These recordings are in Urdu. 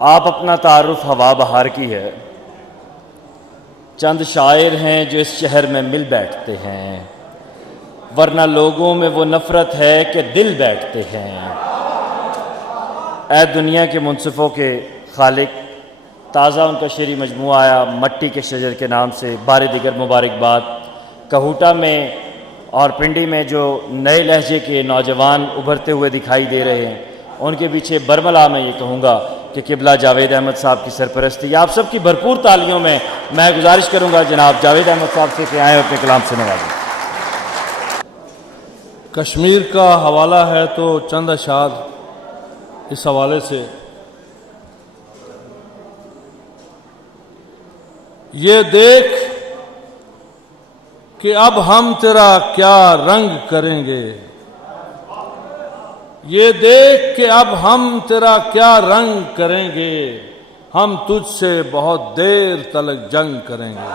آپ اپنا تعارف ہوا بہار کی ہے، چند شاعر ہیں جو اس شہر میں مل بیٹھتے ہیں، ورنہ لوگوں میں وہ نفرت ہے کہ دل بیٹھتے ہیں۔ اے دنیا کے منصفوں کے خالق، تازہ ان کا شعری مجموعہ آیا مٹی کے شجر کے نام سے، بار دیگر مبارکباد۔ کہوٹا میں اور پنڈی میں جو نئے لہجے کے نوجوان ابھرتے ہوئے دکھائی دے رہے ہیں، ان کے پیچھے برملا میں یہ کہوں گا کہ قبلہ جاوید احمد صاحب کی سرپرستی، آپ سب کی بھرپور تالیوں میں میں گزارش کروں گا جناب جاوید احمد صاحب سے کہ آئیں اپنے کلام سے نوازیں۔ کشمیر کا حوالہ ہے تو چند اشعار اس حوالے سے۔ یہ دیکھ کہ اب ہم تیرا کیا رنگ کریں گے، یہ دیکھ کہ اب ہم تیرا کیا رنگ کریں گے، ہم تجھ سے بہت دیر تلک جنگ کریں گے۔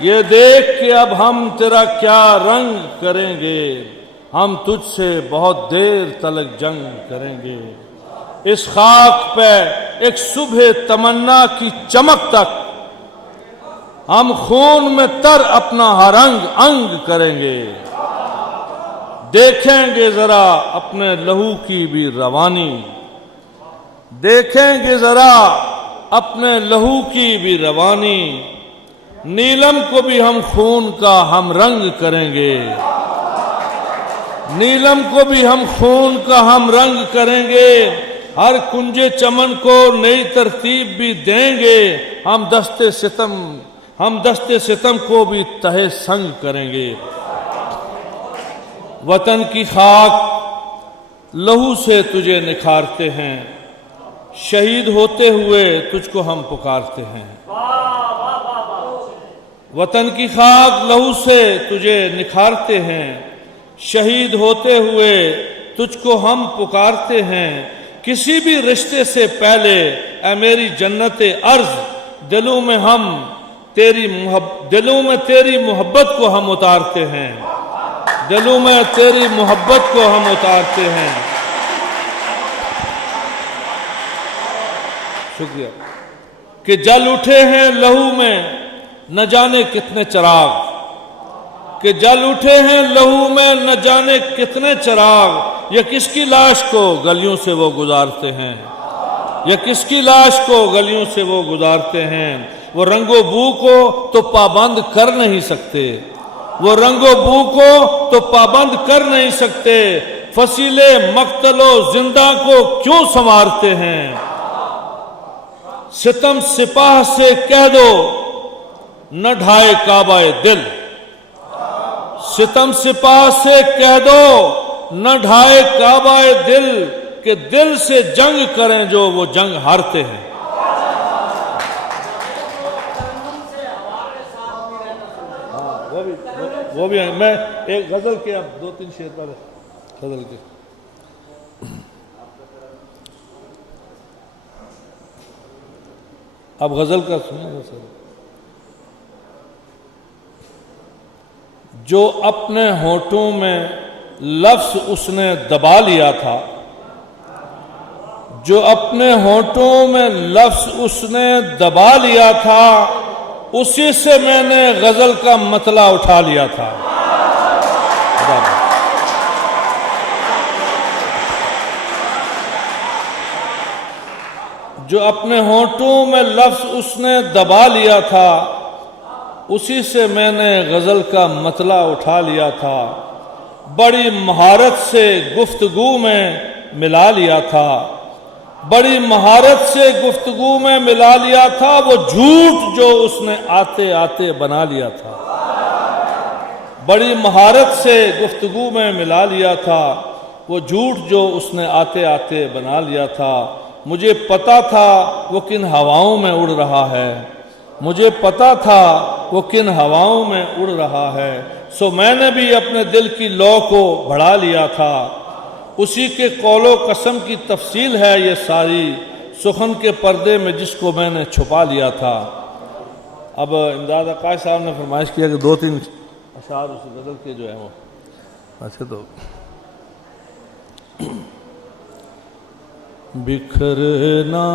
یہ دیکھ کہ اب ہم تیرا کیا رنگ کریں گے، ہم تجھ سے بہت دیر تلک جنگ کریں گے۔ اس خاک پہ ایک صبح تمنا کی چمک تک ہم خون میں تر اپنا ہر انگ انگ کریں گے۔ دیکھیں گے ذرا اپنے لہو کی بھی روانی، دیکھیں گے ذرا اپنے لہو کی بھی روانی، نیلم کو بھی ہم خون کا ہم رنگ کریں گے، نیلم کو بھی ہم خون کا ہم رنگ کریں گے، ہر کنجے چمن کو نئی ترتیب بھی دیں گے، ہم دست ستم کو بھی تہے سنگ کریں گے۔ وطن کی خاک لہو سے تجھے نکھارتے ہیں، شہید ہوتے ہوئے تجھ کو ہم پکارتے ہیں۔ وطن کی خاک لہو سے تجھے نکھارتے ہیں، شہید ہوتے ہوئے تجھ کو ہم پکارتے ہیں۔ کسی بھی رشتے سے پہلے اے میری جنت ارض، دلوں میں تیری محبت کو ہم اتارتے ہیں، دلوں میں تیری محبت کو ہم اتارتے ہیں۔ شکریہ۔ کہ جل اٹھے ہیں لہو میں نہ جانے کتنے چراغ، کہ جل اٹھے ہیں لہو میں نہ جانے کتنے چراغ، یہ کس کی لاش کو گلیوں سے وہ گزارتے ہیں، یہ کس کی لاش کو گلیوں سے وہ گزارتے ہیں۔ وہ رنگ و بو کو تو پابند کر نہیں سکتے، وہ رنگ و بو کو تو پابند کر نہیں سکتے، فصیل مقتل و زندہ کو کیوں سنوارتے ہیں۔ ستم سپاہ سے کہہ دو نہ ڈھائے کعبہ دل، ستم سپاہ سے کہہ دو نہ ڈھائے کعبہ دل، کہ دل سے جنگ کریں جو وہ جنگ ہارتے ہیں۔ وہ بھی میں ایک غزل کے اب دو تین شعر پر غزل کے۔ اب غزل کا سنیں سر۔ جو اپنے ہونٹوں میں لفظ اس نے دبا لیا تھا، جو اپنے ہونٹوں میں لفظ اس نے دبا لیا تھا، اسی سے میں نے غزل کا مطلع اٹھا لیا تھا۔ جو اپنے ہونٹوں میں لفظ اس نے دبا لیا تھا، اسی سے میں نے غزل کا مطلع اٹھا لیا تھا، بڑی مہارت سے گفتگو میں ملا لیا تھا، بڑی مہارت سے گفتگو میں ملا لیا تھا، وہ جھوٹ جو اس نے آتے آتے بنا لیا تھا، بڑی مہارت سے گفتگو میں ملا لیا تھا، وہ جھوٹ جو اس نے آتے آتے بنا لیا تھا۔ مجھے پتا تھا وہ کن ہواؤں میں اڑ رہا ہے، مجھے پتا تھا وہ کن ہواؤں میں اڑ رہا ہے، سو میں نے بھی اپنے دل کی لو کو بڑھا لیا تھا، اسی کے قول و قسم کی تفصیل ہے یہ ساری، سخن کے پردے میں جس کو میں نے چھپا لیا تھا۔ اب امداد عقائد صاحب نے فرمائش کیا کہ دو تین اشعار اس غزل کے جو ہیں وہ اچھا تو بکھرنا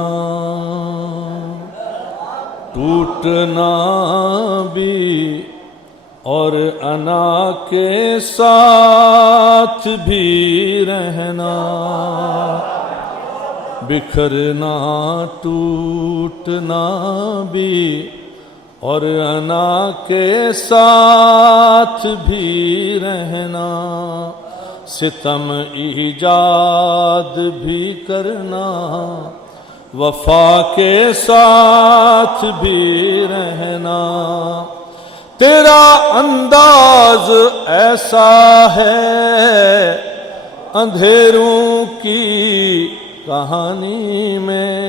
ٹوٹنا بھی اور انا کے ساتھ بھی رہنا، بکھرنا ٹوٹنا بھی اور انا کے ساتھ بھی رہنا، ستم ایجاد بھی کرنا، وفا کے ساتھ بھی رہنا، تیرا انداز ایسا ہے اندھیروں کی کہانی میں،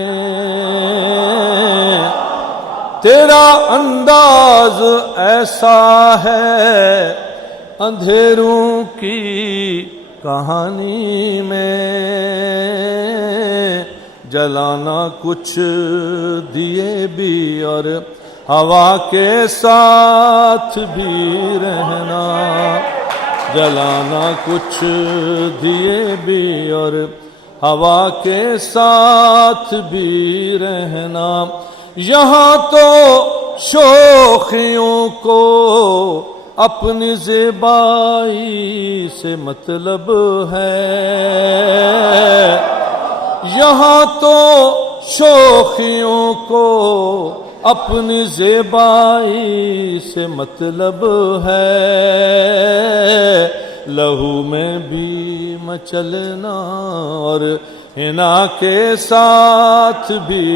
تیرا انداز ایسا ہے اندھیروں کی کہانی میں، جلانا کچھ دیے بھی اور ہوا کے ساتھ بھی رہنا، جلانا کچھ دیے بھی اور ہوا کے ساتھ بھی رہنا، یہاں تو شوخیوں کو اپنی زیبائی سے مطلب ہے، یہاں تو شوخیوں کو اپنی زیبائی سے مطلب ہے، لہو میں بھی مچلنا اور حنا کے ساتھ بھی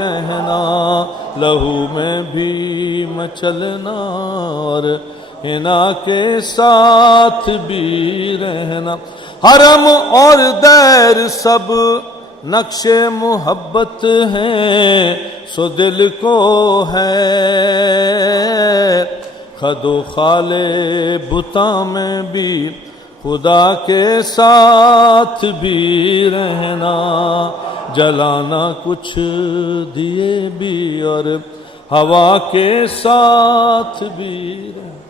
رہنا، لہو میں بھی مچلنا اور حنا کے ساتھ بھی رہنا، حرم اور دیر سب نقش محبت ہیں سو دل کو ہے، خد و خال بتاں میں بھی خدا کے ساتھ بھی رہنا، جلانا کچھ دیے بھی اور ہوا کے ساتھ بھی رہنا۔